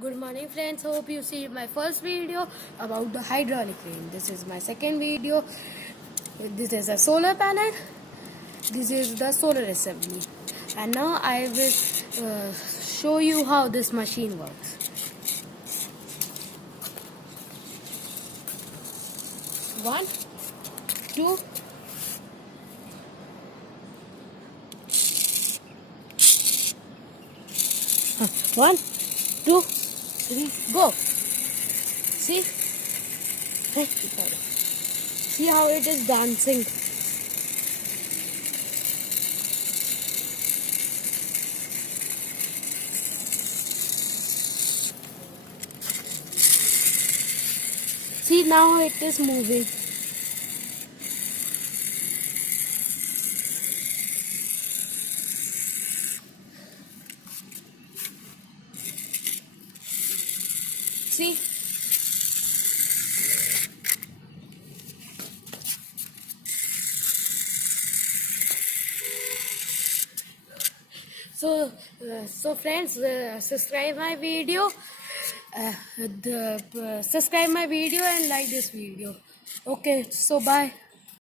Good morning friends, hope you see my first video about the hydraulic crane. This is my second video. This is a solar panel. This is the solar assembly. And now I will show you how this machine works. One, two, one, two, three, go. See? See how it is dancing. See, now it is moving. See? So friends, subscribe my video. Subscribe my video and like this video. Okay, so bye.